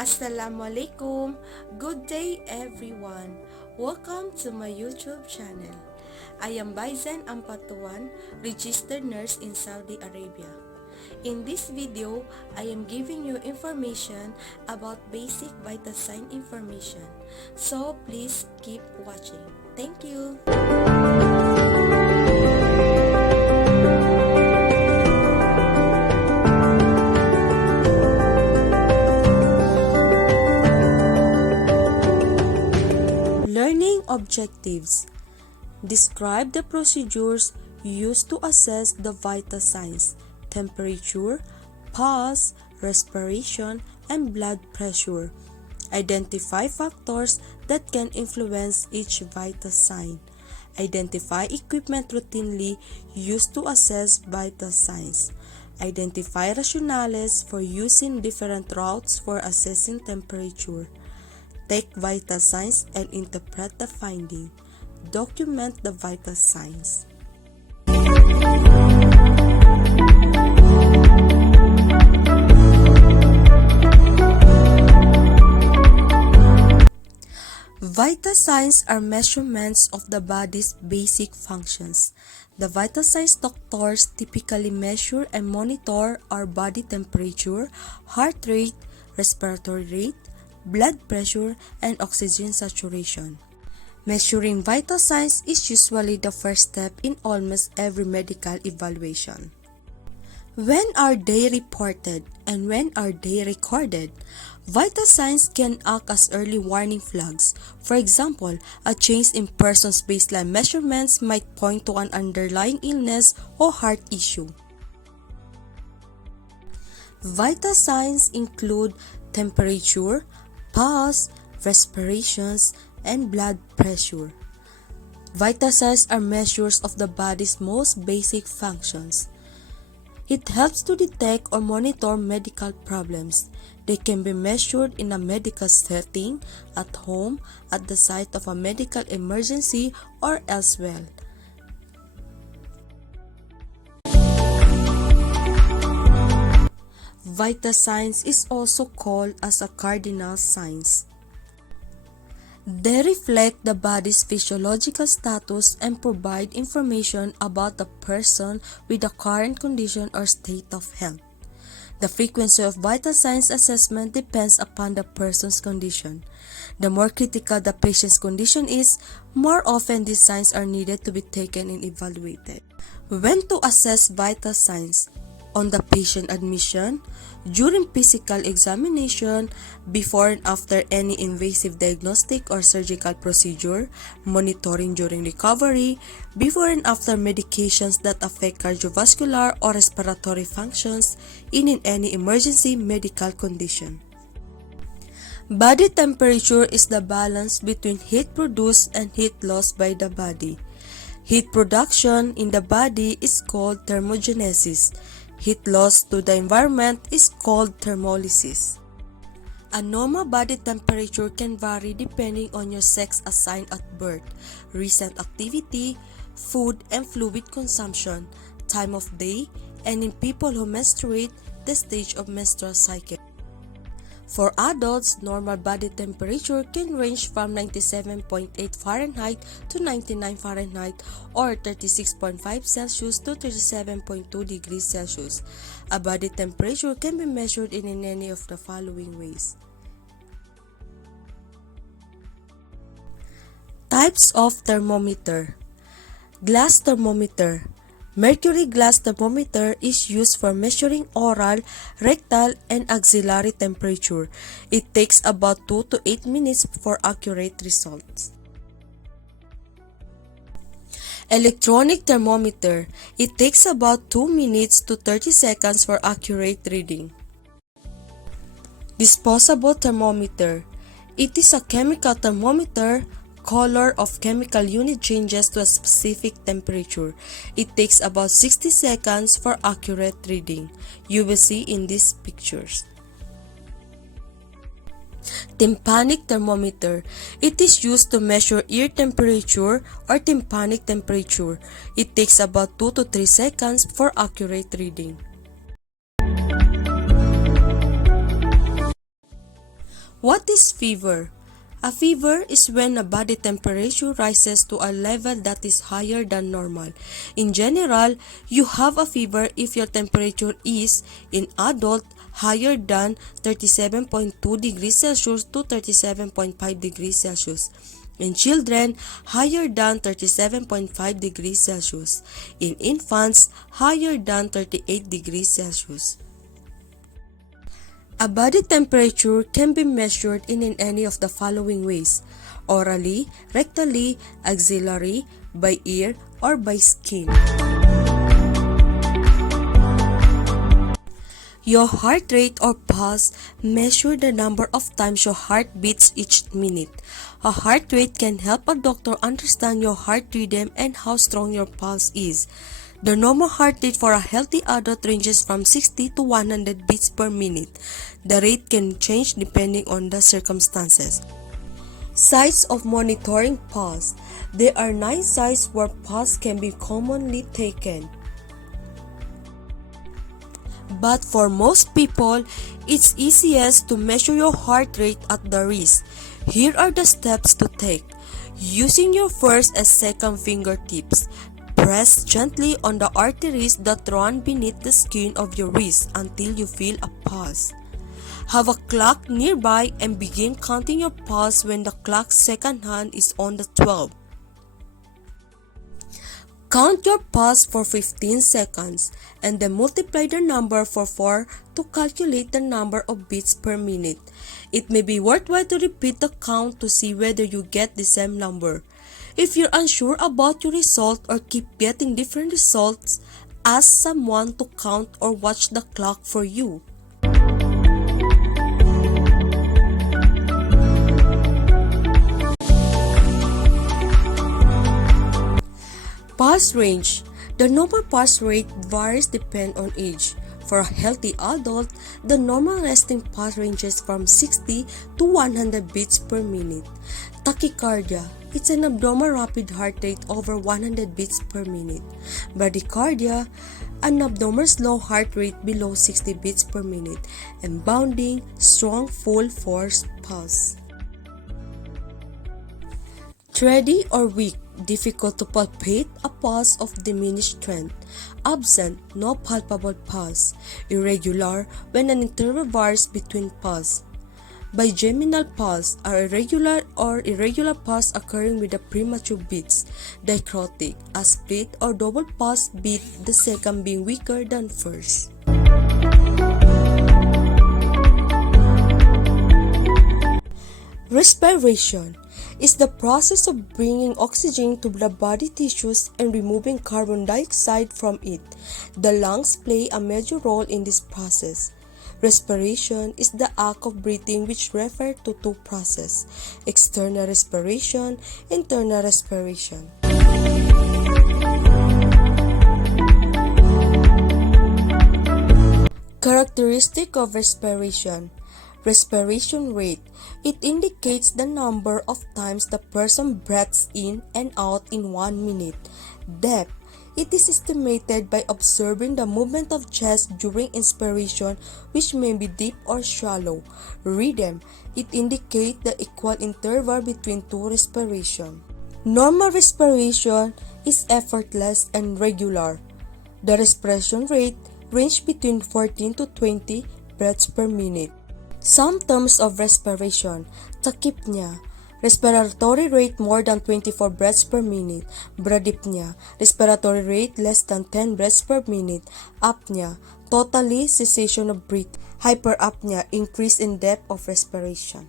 Assalamualaikum. Good day everyone. Welcome to my YouTube channel. I am Baizan Ampatuan, registered nurse in Saudi Arabia. In this video, I am giving you information about basic vital sign information. So please keep watching. Thank you. Learning objectives. Describe the procedures used to assess the vital signs, temperature, pulse, respiration, and blood pressure. Identify factors that can influence each vital sign. Identify equipment routinely used to assess vital signs. Identify rationales for using different routes for assessing temperature. Take vital signs and interpret the finding. Document the vital signs. Vital signs are measurements of the body's basic functions. The vital signs doctors typically measure and monitor are body temperature, heart rate, respiratory rate, blood pressure, and oxygen saturation. Measuring vital signs is usually the first step in almost every medical evaluation. When are they reported and when are they recorded? Vital signs can act as early warning flags. For example, a change in person's baseline measurements might point to an underlying illness or heart issue. Vital signs include temperature, pulse, respirations, and blood pressure. Vital signs are measures of the body's most basic functions. It helps to detect or monitor medical problems. They can be measured in a medical setting, at home, at the site of a medical emergency, or elsewhere. Vital signs is also called as a cardinal signs. They reflect the body's physiological status and provide information about the person with the current condition or state of health. The frequency of vital signs assessment depends upon the person's condition. The more critical the patient's condition is, more often these signs are needed to be taken and evaluated. When to assess vital signs? On the patient admission, during physical examination, before and after any invasive diagnostic or surgical procedure, monitoring during recovery, before and after medications that affect cardiovascular or respiratory functions, in any emergency medical condition. Body temperature is the balance between heat produced and heat lost by the body. Heat production in the body is called thermogenesis. Heat loss to the environment is called thermolysis. A normal body temperature can vary depending on your sex assigned at birth, recent activity, food and fluid consumption, time of day, and in people who menstruate, the stage of menstrual cycle. For adults, normal body temperature can range from 97.8 Fahrenheit to 99 Fahrenheit or 36.5 Celsius to 37.2 degrees Celsius. A body temperature can be measured in any of the following ways. Types of thermometer. Glass thermometer. Mercury glass thermometer is used for measuring oral, rectal, and axillary temperature. It takes about 2 to 8 minutes for accurate results. Electronic thermometer. It takes about 2 minutes to 30 seconds for accurate reading. Disposable thermometer. It is a chemical thermometer. Color of chemical unit changes to a specific temperature. It takes about 60 seconds for accurate reading. You will see in these pictures. Tympanic thermometer. It is used to measure ear temperature or tympanic temperature. It takes about 2 to 3 seconds for accurate reading. What is fever? A fever is when a body temperature rises to a level that is higher than normal. In general, you have a fever if your temperature is, in adult, higher than 37.2 degrees Celsius to 37.5 degrees Celsius. In children, higher than 37.5 degrees Celsius. In infants, higher than 38 degrees Celsius. A body temperature can be measured in any of the following ways: orally, rectally, axillary, by ear, or by skin. Your heart rate or pulse measure the number of times your heart beats each minute. A heart rate can help a doctor understand your heart rhythm and how strong your pulse is. The normal heart rate for a healthy adult ranges from 60 to 100 beats per minute. The rate can change depending on the circumstances. Sites of monitoring pulse. There are 9 sites where pulse can be commonly taken. But for most people, it's easiest to measure your heart rate at the wrist. Here are the steps to take. Using your first and second fingertips, press gently on the arteries that run beneath the skin of your wrist until you feel a pulse. Have a clock nearby and begin counting your pulse when the clock's second hand is on the 12. Count your pulse for 15 seconds and then multiply the number for 4 to calculate the number of beats per minute. It may be worthwhile to repeat the count to see whether you get the same number. If you're unsure about your result or keep getting different results, ask someone to count or watch the clock for you. Pulse range. The normal pulse rate varies depending on age. For a healthy adult, the normal resting pulse ranges from 60 to 100 beats per minute. Tachycardia. It's an abnormal rapid heart rate over 100 beats per minute. Bradycardia, an abnormal slow heart rate below 60 beats per minute. And bounding, strong full force pulse. Steady or weak, difficult to palpate, a pulse of diminished strength. Absent, no palpable pulse. Irregular, when an interval varies between pulse. Bigeminal pulse are irregular pulse occurring with the premature beats. Dichrotic, a split or double pulse beat, the second being weaker than first. Respiration is the process of bringing oxygen to the body tissues and removing carbon dioxide from it. The lungs play a major role in this process. Respiration is the act of breathing which refers to 2 processes: external respiration, internal respiration. Characteristic of respiration. Respiration rate. It indicates the number of times the person breathes in and out in 1 minute. Depth. It is estimated by observing the movement of chest during inspiration, which may be deep or shallow. Rhythm. It indicates the equal interval between 2 respirations. Normal respiration is effortless and regular. The respiration rate ranges between 14 to 20 breaths per minute. Symptoms of respiration. Tachypnea. Respiratory rate more than 24 breaths per minute. Bradypnea. Respiratory rate less than 10 breaths per minute. Apnea. Totally cessation of breath. Hyperapnea. Increase in depth of respiration.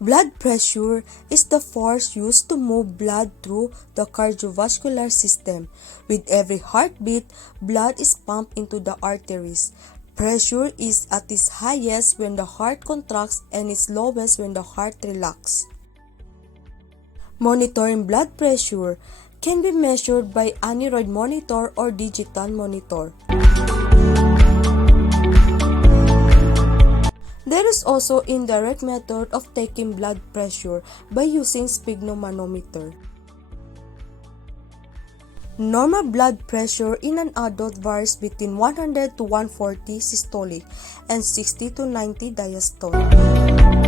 Blood pressure is the force used to move blood through the cardiovascular system. With every heartbeat, blood is pumped into the arteries. Pressure is at its highest when the heart contracts and its lowest when the heart relaxes. Monitoring blood pressure can be measured by aneroid monitor or digital monitor. There is also indirect method of taking blood pressure by using sphygmomanometer. Normal blood pressure in an adult varies between 100 to 140 systolic and 60 to 90 diastolic.